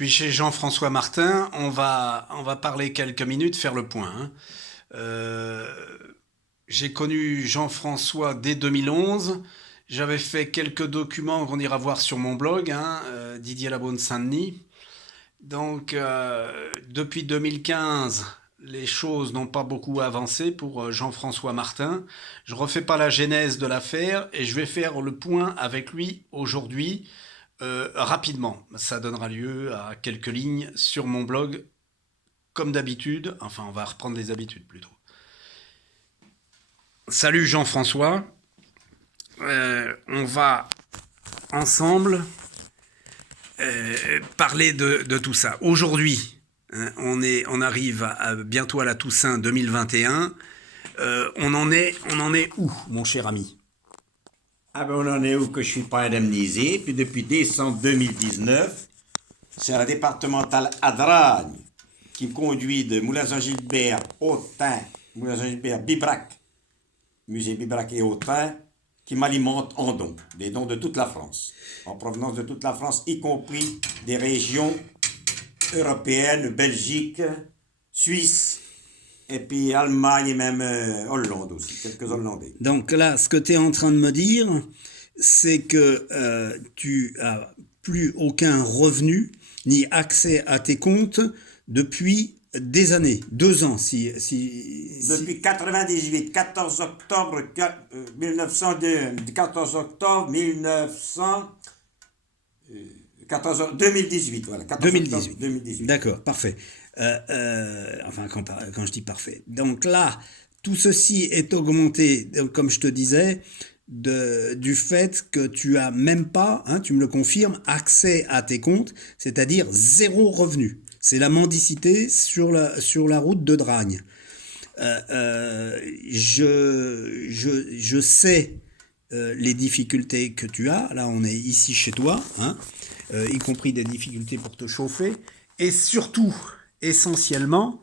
suis chez Jean-François Martin. On va parler quelques minutes, faire le point, hein. Euh, j'ai connu Jean-François dès 2011. J'avais fait quelques documents qu'on ira voir sur mon blog, hein, Didier Labonne Saint-Denis. Donc, depuis 2015, les choses n'ont pas beaucoup avancé pour Jean-François Martin. Je refais pas la genèse de l'affaire et je vais faire le point avec lui aujourd'hui, rapidement. Ça donnera lieu à quelques lignes sur mon blog, comme d'habitude. Enfin, on va reprendre les habitudes plutôt. Salut Jean-François. On va ensemble parler de tout ça. Aujourd'hui, hein, on arrive bientôt à la Toussaint 2021. On en est où, mon cher ami? Ah ben on en est où que je suis pas indemnisé, puis depuis décembre 2019, c'est la départementale Adragne qui me conduit de Moulin-Saint-Gilbert, Autun, Moulin-Saint-Gilbert, Bibrac, musée Bibrac et Autun, qui m'alimente en dons, des dons de toute la France, en provenance de toute la France, y compris des régions européennes, Belgique, Suisse, et puis Allemagne et même Hollande aussi, quelques Hollandais. Donc là, ce que tu es en train de me dire, c'est que tu as plus aucun revenu ni accès à tes comptes depuis des années, 2 ans. Depuis 98, 14 octobre 1902, 14 octobre 1900, 2018, voilà, 14 octobre 2018. 2018. D'accord, parfait. Enfin, quand je dis parfait. Donc là, tout ceci est augmenté, donc, comme je te disais, du fait que tu as même pas, hein, tu me le confirmes, accès à tes comptes, c'est-à-dire zéro revenu. C'est la mendicité sur la route de Dragne. Je sais les difficultés que tu as. Là, on est ici chez toi, hein, y compris des difficultés pour te chauffer. Et surtout, essentiellement,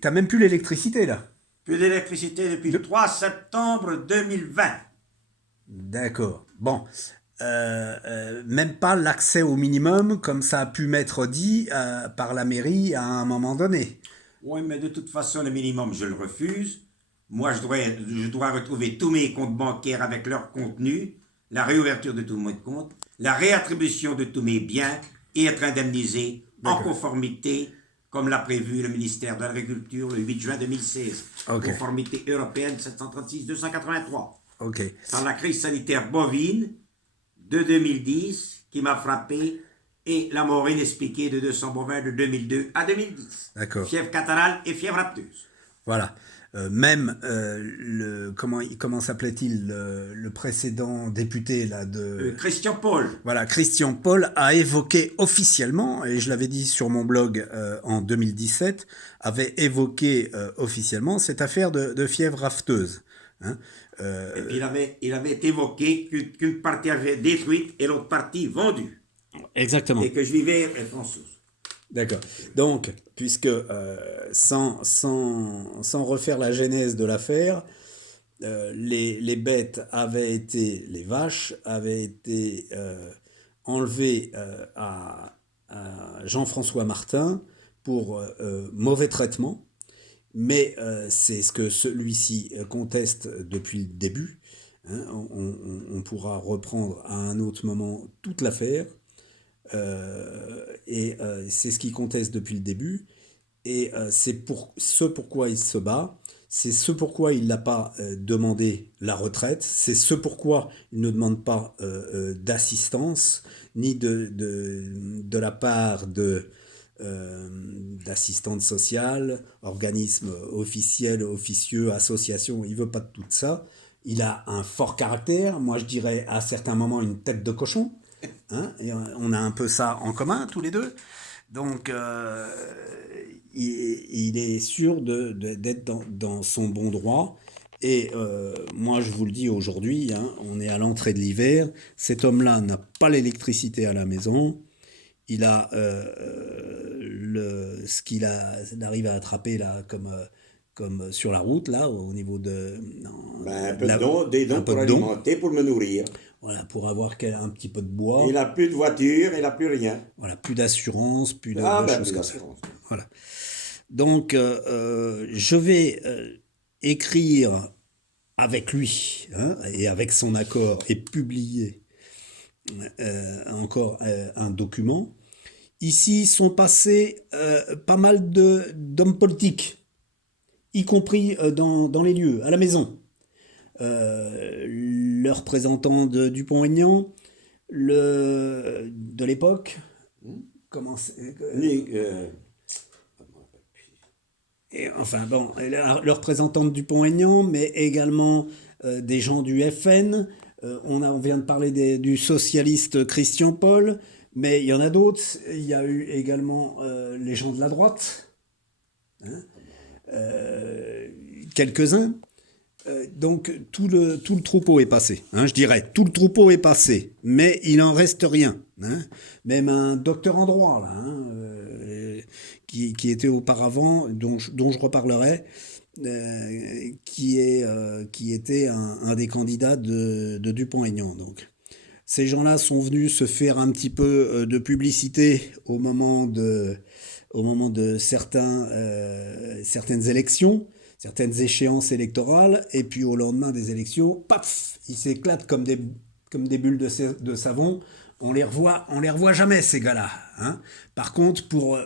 t'as même plus l'électricité, là. Plus d'électricité depuis le 3 septembre 2020. D'accord. Bon. Même pas l'accès au minimum, comme ça a pu m'être dit par la mairie à un moment donné. Oui, mais de toute façon, le minimum, je le refuse. Moi, je dois retrouver tous mes comptes bancaires avec leur contenu, la réouverture de tous mes comptes, la réattribution de tous mes biens et être indemnisé en D'accord. conformité, comme l'a prévu le ministère de l'Agriculture le 8 juin 2016. Ok. Conformité européenne 736-283. Ok. Dans la crise sanitaire bovine de 2010 qui m'a frappé et la mort inexpliquée de 200 bovins de 2002 à 2010. D'accord. Fièvre catarrhale et fièvre apteuse. Voilà. Même comment s'appelait-il le précédent député là de Christian Paul. voilà, Christian Paul a évoqué officiellement, et je l'avais dit sur mon blog en 2017, avait évoqué officiellement cette affaire de fièvre afteuse, hein. Et puis il avait évoqué qu'une partie avait été détruite et l'autre partie vendue. Exactement. Et que je vivais en France. D'accord. Donc, puisque sans refaire la genèse de l'affaire, les bêtes les vaches avaient été enlevées à Jean-François Martin pour mauvais traitement, mais c'est ce que celui-ci conteste depuis le début, hein. On pourra reprendre à un autre moment toute l'affaire. Et c'est ce qu'il conteste depuis le début. Et c'est pourquoi il se bat. C'est ce pourquoi il n'a pas demandé la retraite. C'est ce pourquoi il ne demande pas d'assistance, ni de la part d'assistantes sociales, organismes officiels, officieux, associations. Il ne veut pas de tout ça. Il a un fort caractère. Moi, je dirais à certains moments une tête de cochon. Hein, et on a un peu ça en commun tous les deux. Donc il est sûr d'être dans son bon droit. Et moi je vous le dis aujourd'hui, hein, on est à l'entrée de l'hiver. Cet homme-là n'a pas l'électricité à la maison. Il a ce qu'il arrive à attraper là comme sur la route là au niveau de Un peu de dons, des dons pour alimenter, pour me nourrir. Voilà, pour avoir un petit peu de bois. Il n'a plus de voiture, il n'a plus rien. Voilà, plus d'assurance, plus de Ben, choses plus comme ça. d'assurance. Voilà. Donc, je vais écrire avec lui, hein, et avec son accord, et publier encore un document. Ici sont passés pas mal d'hommes politiques, y compris dans les lieux, à la maison. Le représentant de Dupont-Aignan, de l'époque, comment enfin bon, le représentant de Dupont-Aignan, mais également des gens du FN. On vient de parler du socialiste Christian Paul, mais il y en a d'autres. Il y a eu également les gens de la droite, hein, quelques-uns. Donc tout le troupeau est passé, hein, je dirais, tout le troupeau est passé, mais il en reste rien, hein. Même un docteur en droit là, hein, qui était auparavant, dont je reparlerai, qui était un des candidats de Dupont-Aignan. Donc ces gens-là sont venus se faire un petit peu de publicité au moment de certaines élections, certaines échéances électorales, et puis au lendemain des élections, paf, ils s'éclatent comme des bulles de savon. On les revoit jamais, ces gars-là, hein. Par contre, pour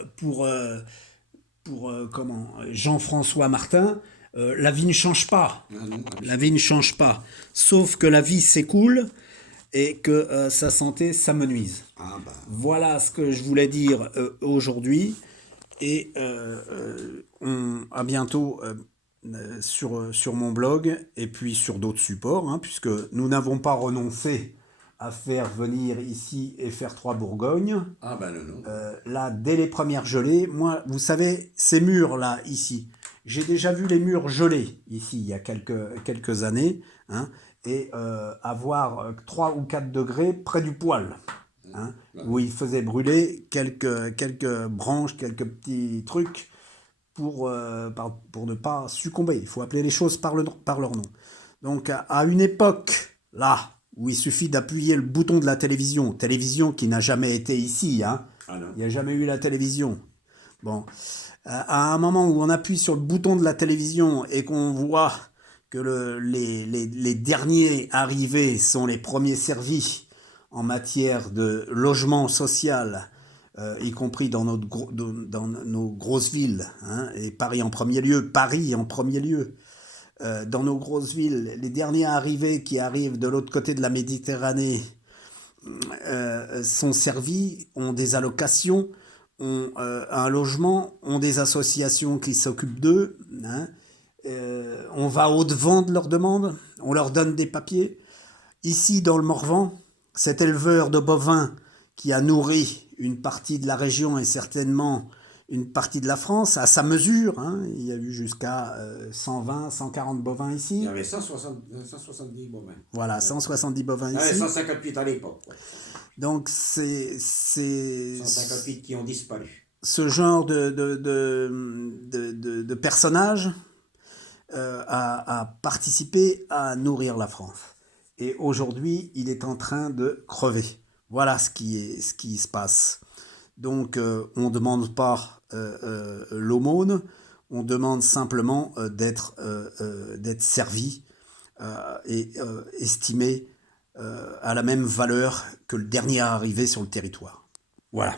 Jean-François Martin, la vie ne change pas. La vie ne change pas. Sauf que la vie s'écoule et que sa santé s'amenuise. Voilà ce que je voulais dire aujourd'hui. Et à bientôt sur mon blog et puis sur d'autres supports, hein, puisque nous n'avons pas renoncé à faire venir ici et faire 3 Bourgognes. Non. Là, dès les premières gelées, moi, vous savez, ces murs-là, ici, j'ai déjà vu les murs gelés, ici, il y a quelques années, hein, et avoir 3 ou 4 degrés près du poêle, hein, où il faisait brûler quelques branches, quelques petits trucs pour ne pas succomber. Il faut appeler les choses par leur nom. Donc, à une époque, là, où il suffit d'appuyer le bouton de la télévision qui n'a jamais été ici, hein. Il n'y a jamais eu la télévision. Bon, à un moment où on appuie sur le bouton de la télévision et qu'on voit que les derniers arrivés sont les premiers servis en matière de logement social, y compris dans nos grosses villes, hein, et Paris en premier lieu, dans nos grosses villes, les derniers arrivés qui arrivent de l'autre côté de la Méditerranée sont servis, ont des allocations, ont un logement, ont des associations qui s'occupent d'eux, hein. On va au-devant de leurs demandes, on leur donne des papiers. Ici, dans le Morvan, cet éleveur de bovins qui a nourri une partie de la région et certainement une partie de la France, à sa mesure, hein, il y a eu jusqu'à 120, 140 bovins ici. Il y avait 170 bovins. Voilà, 170 bovins ici. 158 à l'époque. Donc c'est 158 qui ont disparu. Ce genre de personnage a participé à nourrir la France. Et aujourd'hui, il est en train de crever. Voilà ce qui se passe. Donc, on ne demande pas l'aumône, on demande simplement d'être servi et estimé à la même valeur que le dernier arrivé sur le territoire. Voilà.